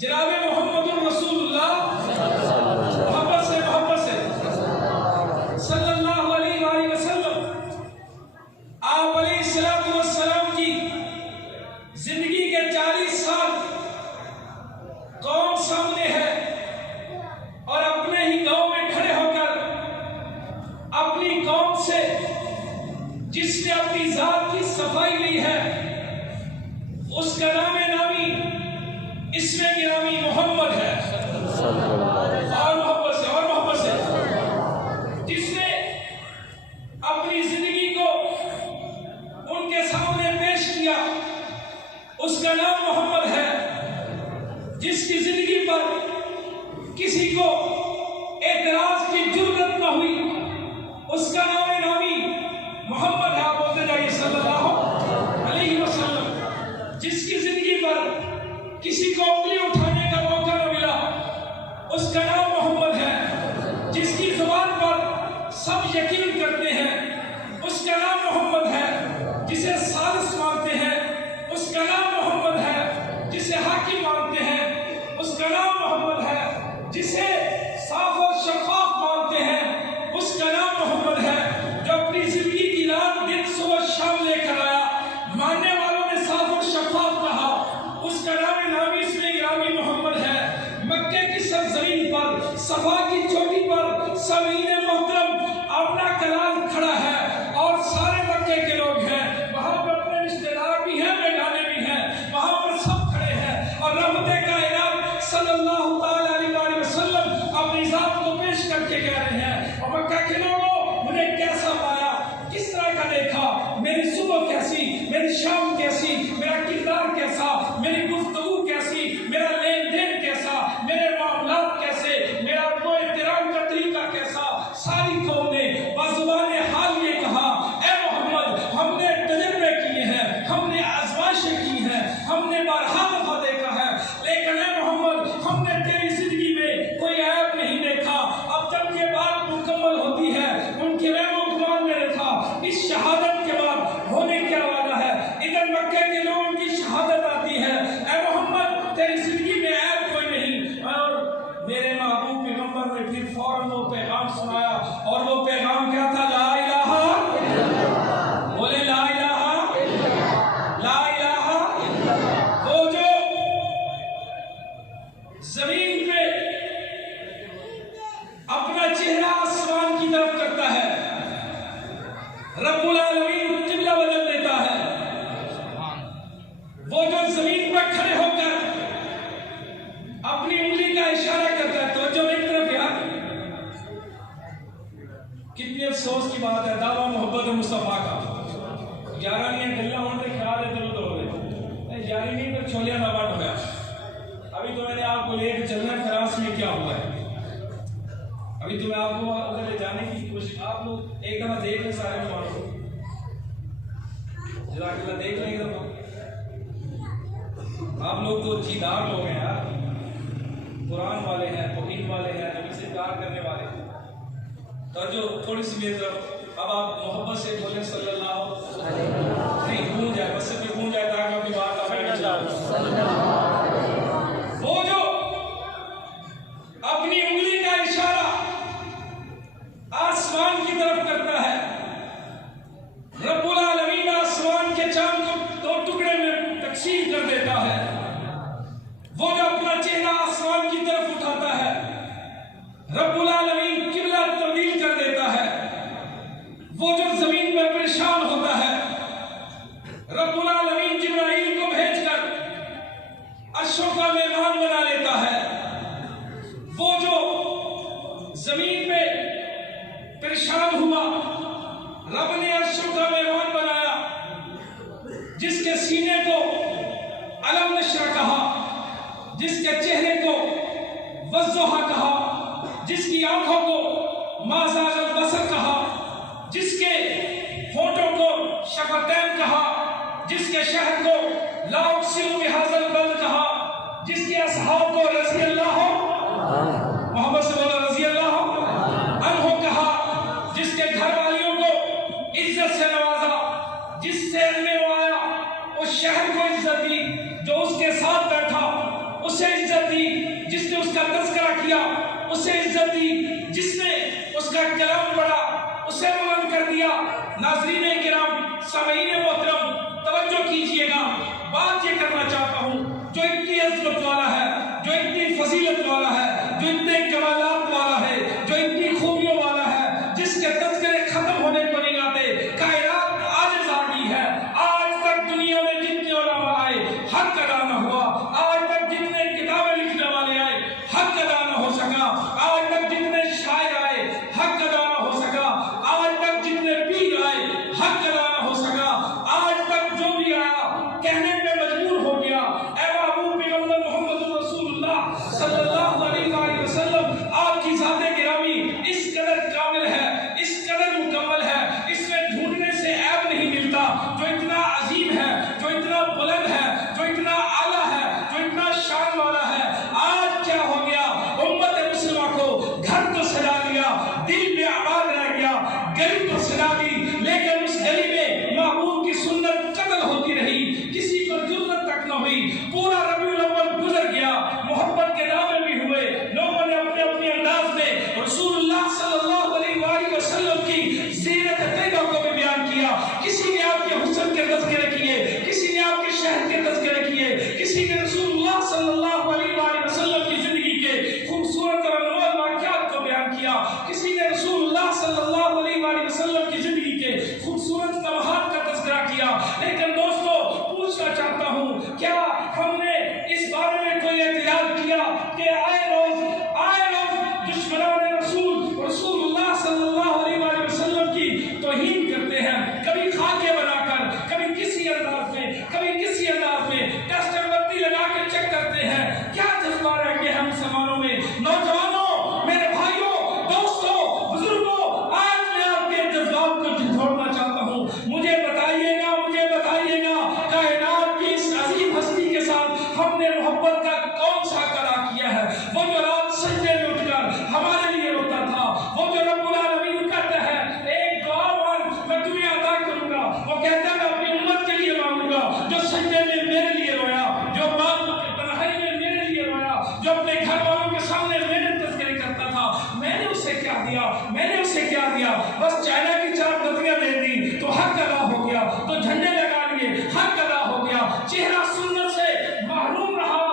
جناب محمد رسول اللہ محبت سے صلی اللہ علیہ وآلہ وسلم، آپ علیہ السلام کی زندگی کے 40 سال قوم سامنے ہے، اور اپنے ہی گاؤں میں کھڑے ہو کر اپنی قوم سے جس نے اپنی ذات کی صفائی لی ہے اس کا نام نامی اسم گرامی محمد ہے، اور محبت سے جس نے اپنی زندگی کو ان کے سامنے پیش کیا اس کا نام محمد ہے، جس کی زندگی پر کسی کو اعتراض کی جرأت نہ ہوئی اس کا نام نامی محمد ہے۔ آپ بولتے جائیے صلی اللہ علیہ وسلم۔ جس کی زندگی پر کسی کو انگلی اٹھانے کا موقع نہ ملا اس کا نام محمد ہے، جس کی زبان پر سب یقین کرتے ہیں اس کا نام محمد ہے، جسے ثالث مانتے ہیں اس کا نام محمد ہے، جسے حاکم مانتے ہیں اس کا نام محمد ہے، جسے صاف و شفاف مانتے ہیں اس کا نام محمد ہے، جو اپنی زندگی کی رات دن صبح شام لے کر آیا، ماننے والوں نے صاف و شفاف کہا، اس کا نام نامی اس میں گرامی محمد ہے۔ مکے کی سرزمین پر صفا کی چوٹی پر سامعین محترم اپنا کلام کھڑا ہے اور سارے مکے کے لوگ ہیں، وہاں پر اپنے رشتے دار بھی ہیں، بیگانے بھی ہیں، وہاں پر سب کھڑے ہیں، اور رحمت کائنات صلی اللہ تعالی علیہ وسلم اپنی ذات کو پیش کر کے کہہ رہے ہیں، اور مکہ کے لوگوں مجھے کیسا پایا، کس طرح کا دیکھا، میری صبح کیسی، میری شام کیسی، میرا کردار کیسا، میری گفتگو کیسی، میرا لین دین کیسا، میرے معاملات کیسے، میرا کو احترام کا طریقہ کیسا۔ ساری قوم نے بزبان حال یہ کہا، اے محمد ہم نے تجربے کیے ہیں، ہم نے آزمائشیں کی ہیں، ہم نے بارہا دفعہ دیکھا ہے، لیکن اے محمد ہم نے تیری زندگی میں کوئی عیب نہیں دیکھا۔ اب جب یہ بات مکمل ہوتی ہے ان کے وہم و گمان میں تھا اس شہادت کے بعد ہونے کیا والا ہے، ادھر مکے کے لوگوں کی شہادت آتی ہے، اے محمد تیری زندگی میں عیب کوئی نہیں، اور میرے محبوب پیغمبر نے پھر فوراً وہ پیغام سنایا، اور وہ پیغام کیا تھا؟ لا الہ، بولے لا الہ، لا الہ۔ وہ جو زمین پہ اپنا چہرہ آسمان کی طرف کرتا ہے، رب العالمین قبلہ بدل دیتا ہے، وہ جو زمین پر کھڑے ہو کر اپنی انگلی کا اشارہ کرتا ہے، توجہ میری طرف یار، کتنی افسوس کی بات ہے، دعویٰ محبت مصطفیٰ کا 11 گلیاں ہونے کے خیال ہے دل ہو گئے، 11 پر چھولیاں نہ بٹ ہو گیا۔ ابھی تو میں نے آپ کو لے کے چلنا ہے فراس میں کیا ہوا ہے، ابھی تو میں آپ کو ادھر لے جانے کی کوشش، آپ لوگ ایک دفعہ دیکھ لیں سارے مہمان کو، جزاک اللہ، دیکھ لیں ایک دفعہ، آپ لوگ تو جیدار لوگ ہیں یار، قرآن والے ہیں، توحید والے ہیں، نبی سے پیار کرنے والے ہیں، توجہ تھوڑی سی میری طرف، اب آپ محبت سے بولیں صلی اللہ نہیں گونج جائے، بس سے گونج جائے تاکہ میں اپنی بات کا بیٹھ جاؤں۔ وہ جو اپنی انگلی کا اشارہ آسمان کی طرف کرتا ہے، رب العالمین آسمان کے چاند کو 2 ٹکڑے میں تقسیم کر دیتا ہے، وہ جو اپنا چہرہ آسمان کی طرف اٹھاتا ہے، رب العالمین قبلہ تبدیل کر دیتا ہے، وہ جو زمین میں پریشان ہوتا ہے، رب العالمین جبرائیل کو بھیج کر عرشوں کا مہمان بنا لیتا ہے، وہ جو زمین پہ پریشان ہوا، رب نے عرشوں کا مہمان بنایا، جس کے سینے کو علم نشر کہا، جس کے چہرے کو وضحا کہا، جس کی آنکھوں کو ما زاغ البصر کہا، جس کے ہونٹوں کو شفتین کہا، جس کے شہر کو لا اقسم بہذا البلد کہا، جس کے اصحاب کو رضی اللہ محمد صلی اللہ رضی اللہ عنہ کہا، جس کے گھر والیوں کو عزت سے نوازا، جس شہر میں وہ آیا اس شہر کو عزت دی، جو اس کے ساتھ بیٹھا اسے عزت دی، کا تذکرہ کیا، اسے عزت دی، جس نے اس کا کلام پڑھا اسے بلند کر دیا۔ ناظرین کرام، سامعین محترم، توجہ کیجئے گا، بات یہ کرنا چاہتا ہوں، جو اتنی عظمت والا ہے، جو اتنی فضیلت والا ہے، جو اتنے کمالات والا ہے، جو اتنی خوبیوں والا ہے، جس کے تذکرے ختم ہونے کو نہیں آتے، کائنات عاجز آ گئی ہے۔ آج تک دنیا میں جتنے علماء آئے حق ادا نہ ہوا، آج تک جتنے کتابیں لکھنے والے آئے حق ادا نہ ہو سکا، آج تک جتنے شاعر آئے حق ادا نہ ہو سکا، آج تک جتنے پیر آئے حق ادا نہ ہو سکا، آج تک جو بھی آیا کہنے پہ مجبور ہو گیا، اے محبوب پیغمبر محمد رسول اللہ صلی اللہ علیہ وآلہ وسلم، آپ کی ذات گرامی اس قدر کامل ہے، اس قدر مکمل ہے، اس میں ڈھونڈنے سے عیب نہیں ملتا، جو اتنا عظیم ہے، جو اتنا بلند ہے، جو اتنا اعلیٰ ہے، جو اتنا شان والا ہے۔ آج کیا ہو گیا؟ امت مسلمہ کو گھر تو سجا لیا، دل میں آباد رہ گیا، گلی تو سجا دی، لیکن اس گلی میں محبوب کی سنت قتل ہوتی رہی، کسی کو جرأت تک نہ ہوئی۔ پورا ربیع الاول گزر گیا، محبت کے دعوے بھی ہوئے، لوگوں نے اپنے اپنے انداز میں رسول اللہ صلی اللہ علیہ وآلہ وسلم کی سیرت طیبہ کو بھی بیان کیا۔ کسی نے آپ کے حسن کے تذکرے کیے، کسی نے آپ کے شہر کے تذکرے کیے، کسی نے رسول اللہ صلی اللہ علیہ وآلہ وسلم کی زندگی کے خوبصورت اور انمول واقعات کو بیان کیا، کسی نے رسول اللہ صلی اللہ علیہ وآلہ وسلم کی زندگی کے خوبصورت لمحات کا تذکرہ کیا۔ لیکن دوستو، پوچھنا چاہتا ہوں، کیا ہم نے اس بارے میں کوئی احتجاج کیا کہ آئے روز دشمنان رسول اللہ صلی اللہ علیہ وآلہ وسلم کی توہین کرتے ہیں، کبھی خاکے بنا کر، کبھی کسی انداز میں، کبھی کسی انداز میں ڈسٹر بتی لگا کے چیک کرتے ہیں؟ کیا جذبہ رہ گیا ہم مسلمانوں میں؟ نوجوانوں، میرے بھائیوں، دوستوں، بزرگوں، آج میں آپ کے جذبات کو جھنجھوڑنا چاہتا ہوں۔ مجھے بتائیے گا، کائنات کی اس عظیم ہستی کے ساتھ ہم نے محبت کا کون سا کرا کیا ہے؟ وہ جو رات سجدے میں اٹھ کر ہمارے لیے روتا تھا، وہ جو رب العالمین کہتا ہے ایک دعا مانگ میں تمہیں عطا کروں گا، وہ کہتا ہے میں اپنی امت کے لیے مانگوں گا، جو سجدے میں میرے لیے رویا، جو تنہائی میں میرے لیے رویا، جو اپنے گھر والوں کے سامنے میرے تذکرے کرتا تھا، میں نے اسے کیا دیا؟ میں نے اسے کیا دیا؟ بس چائنا کی 4 بتیاں دے دی تو حق ادا ہو گیا، تو جھنڈے لگا لیے حق ادا ہو گیا، چہرہ سنت سے محروم رہا،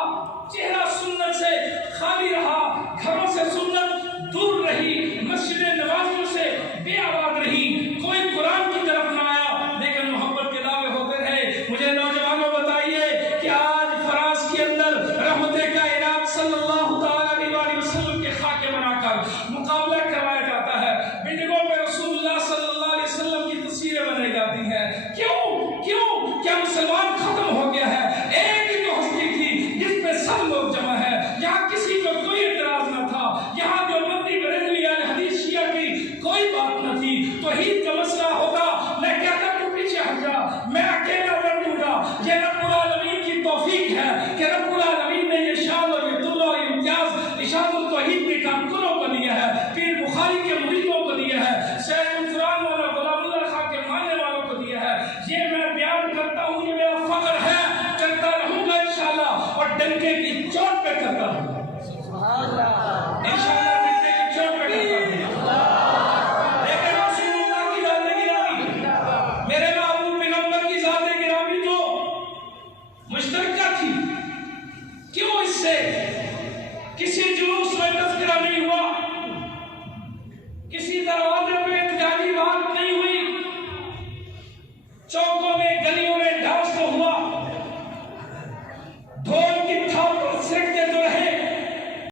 چہرہ سنت سے خالی رہا، گھروں سے سنت دور رہی، مسجد نمازیوں سے بے آباد رہی، کوئی قرآن کی طرف نہ آیا، لیکن محبت کے دعوے ہوتے رہے۔ مجھے نوجوانوں بتائیے کہ آج فرانس کے اندر رحمت کائنات صلی اللہ تعالی علیہ وسلم کے خاکے بنا کر مقابلہ کروایا جاتا ہے، بلڈنگوں پہ رسول اللہ صلی اللہ علیہ وسلم کی تصویریں بنائی جاتی ہیں۔ کیوں کیا مسلمان ختم ہو گیا ہے؟ ایک ہی تو ہستی تھی جس پہ سب لوگ جمع ہے، یہاں کسی کو کوئی اعتراض نہ تھا، یہاں دیوبندی بریلوی اہل حدیث شیعہ کی کوئی بات نہ تھی۔ توحید کا مسئلہ ہوگا، میں کہتا کہ پیچھے ہٹ جا، میں اکیلا لڑ لوں گا، یہ رب العالمین کی توفیق ہے کہ رب العالمین نے یہ شان اور یہ طول اور امتیاز اشاعت التوحید کے کارکنوں کو دیا ہے، پیر بخاری کے مریدوں کو دیا ہے،